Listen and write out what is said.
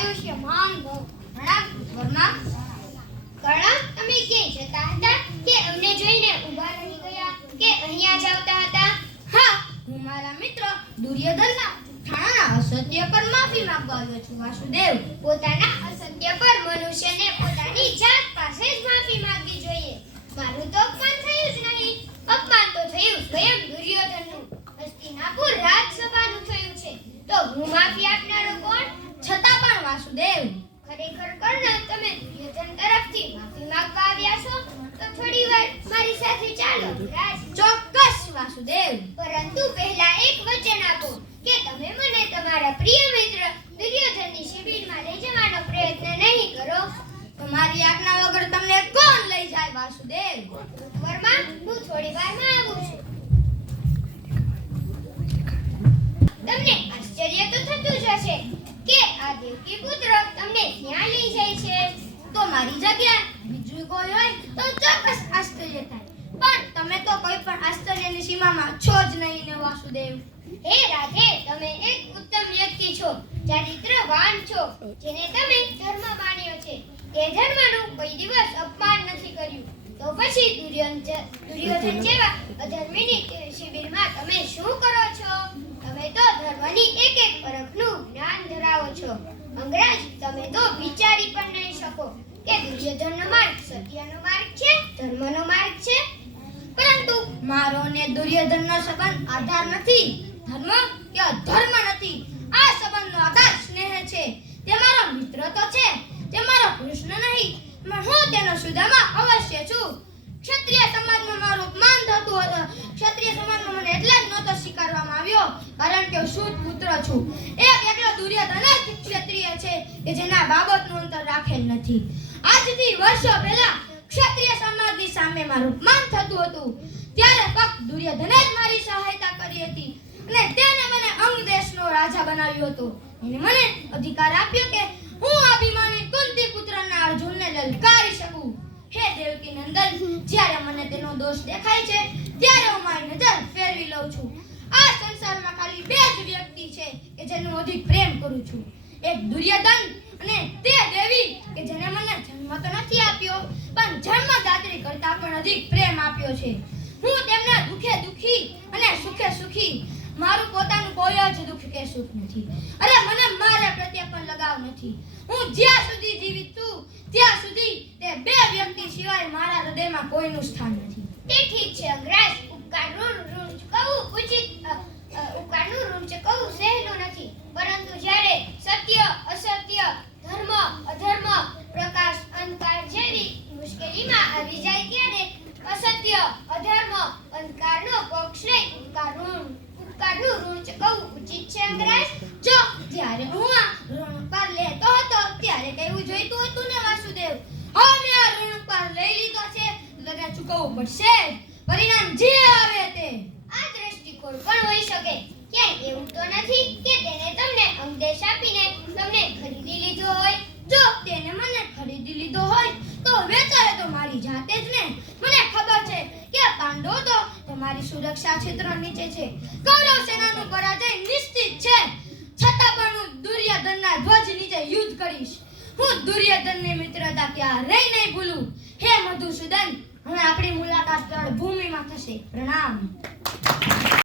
આયુષ્ય માંગ પ્રણામ વર્મા. કર્ણ, તમે ક્યાં જતા હતા કે અમને જોઈને ઊભા રહી ગયા કે અહીંયા જ આવતા હતા? હા, હું મારા મિત્ર દુર્યોધનના ઠાણાના અસત્ય પર માફી માંગવા આવ્યો છું વાસુદેવ. પોતાના અસત્ય પર મનુષ્યને પોતાની જાત પાસે જ માફી માંગવી જોઈએ. મારું તો અપમાન થયું જ નહીં. અપમાન તો થયું સ્વયં દુર્યોધનનું. હસ્તિનાપુર રાજસભાનું થયું છે તો હું માફી આપનારો કોણ? છતાં પણ વાસુદેવ, ખરેખર કર્ણ, તમે દુર્યોધન તરફથી માફી માંગવા આવ્યા છો તો થોડી વાર મારી સાથે ચાલો રાજ. ચોક્કસ વાસુદેવ. પરંતુ પહેલા એક વચન આપો કે તમે મને તમારા પ્રિય મિત્ર દુર્યોધનની શિબિરમાં લઈ જવાનો પ્રયત્ન નહીં કરો. તમારી આજ્ઞા વગર તમને કોણ લઈ જાય વાસુદેવ? વર્મા, હું થોડી વારમાં આવું છું. તમને આશ્ચર્ય તો થતું જ હશે કે આ દેવકી પુત્ર તમને ક્યાં લઈ જાય છે. તો મારી જગ્યા બીજું કોઈ હોય તો ચોક્કસ આશ્ચર્ય થાય, પણ તમે તો કોઈ પણ આશ્ચર્યની સીમામાં છો જ નહીં ને વાસુદેવ. હે રાધે, તમે એક ઉત્તમ વ્યક્તિ છો, ચારિત્રવાન છો, જેને તમે ધર્મ માન્યો છે. તે ધર્મનું કોઈ દિવસ અપમાન નથી કર્યું. તો પછી દુર્યોધન જેવા અધર્મીની શિબિરમાં તમે શું કરો છો? તમે તો ધર્મની એક એક પરખનું જ્ઞાન ધરાવો છો. અંગરાજ, તમે તો વિચારી પણ નહીં શકો કે દુર્યોધનનો માર્ગ સત્યનો માર્ગ છે, ધર્મનો માર્ગ છે. પરંતુ મારો ને દુર્યોધનનો સંબંધ આધાર નથી ધર્મ કે અધર્મ નથી. આ સંબંધનો આધાર સ્નેહ છે. તે મારો મિત્ર તો છે, તે મારો કૃષ્ણ નહીં, પણ હું તેનો સુદામા અવશ્ય છું. ક્ષત્રિય સમાજમાં મારું અપમાન થતું હતું. ક્ષત્રિય સમાજમાં મને એટલા જ નહોતો સ્વીકારવામાં આવ્યો કારણ કે હું શુદ્ધ પુત્ર છું. એક એકલો દુર્યોધન જ ક્ષત્રિય છે કે જેના બાબતનું અંતર રાખેલ નથી. આજથી વર્ષો પહેલા ક્ષત્રિય સમાજની સામે મારું અપમાન થતું હતું ત્યારે ફક્ત દુર્યોધને જ મારી સહાયતા કરી હતી અને તેને મને અંગ દેશનો રાજા બનાવ્યો હતો. એને મને અધિકાર આપ્યો કે હું અભિમાની કુંતી પુત્રના અર્જુનને લલકારી શકું. હે દેવકી નંદન, જ્યારે મને તેનો દોષ દેખાય છે ત્યારે હું મારી નજર ફેરવી લઉં છું. આ સંસારમાં ખાલી બે જ વ્યક્તિ છે કે જેનો અધિક પ્રેમ કરું છું, એક દુર્યોધન અને તે દેવી કે જેને મને જન્મ તો નથી આપ્યો પણ જન્મદાત્રી કરતા પણ અધિક પ્રેમ આપ્યો છે. હું તેમને દુખે દુખી અને સુખે સુખી. મારું પોતાનું કોઈ જ દુઃખ કે સુખ નથી. અરે મને મારા પ્રત્યે પણ લગાવ નથી. હું જ્યાં સુધી જીવિત છું ત્યાં સુધી તે બે વ્યક્તિ સિવાય મારા હૃદયમાં કોઈનું સ્થાન નથી. તે ઠીક છે અંગરાજ, ઉપકારનું ઋણ ચૂકવવું ઉચિત ઉપકારનું ઋણ ચૂકવવું સહેલું નથી. પરંતુ જ્યારે સત્ય અસત્ય, ધર્મ અધર્મ, પ્રકાશ અંધકાર જેવી મુશ્કેલીમાં આવી જાય ત્યારે અસત્ય અધર્મ અંધકારનો પક્ષ લઈ ઉપકારનું ઋણ ચૂકવવું ઉચિત છે અંગરાજ. જો જ્યારે હું આ ઋણ પર લેતો હતો ત્યારે કહેવું જોઈતું હતું ને વાસુદેવ. હવે મેં આ ઋણ પર લઈ લીધો છે તો તેને ચૂકવવું પડશે. પરિણામ જે આવે તે. આ દ્રષ્ટિકોણ પણ હોઈ શકે. ક્યાંય એવું તો નથી કે તેને તમને અંદેશ આપીને તમને ખરીદી લીધો હોય. જો તેને મને ખરીદી લીધો હોય તો વેચાય તો મારી જાતે જ ને. મને ખબર છે કે પાંડવો તો તમારી સુરક્ષા ક્ષેત્ર નીચે છે. કૌરવ સેનાનો પરાજય નિશ્ચિત છે. છતાં પણ હું દુર્યોધનના ધ્વજ નીચે યુદ્ધ કરીશ. હું દુર્યોધનની મિત્રતા ક્યારેય નહીં ભૂલું. હે મધુસૂદન, હવે આપણી મુલાકાત રણ ભૂમિમાં થશે. પ્રણામ.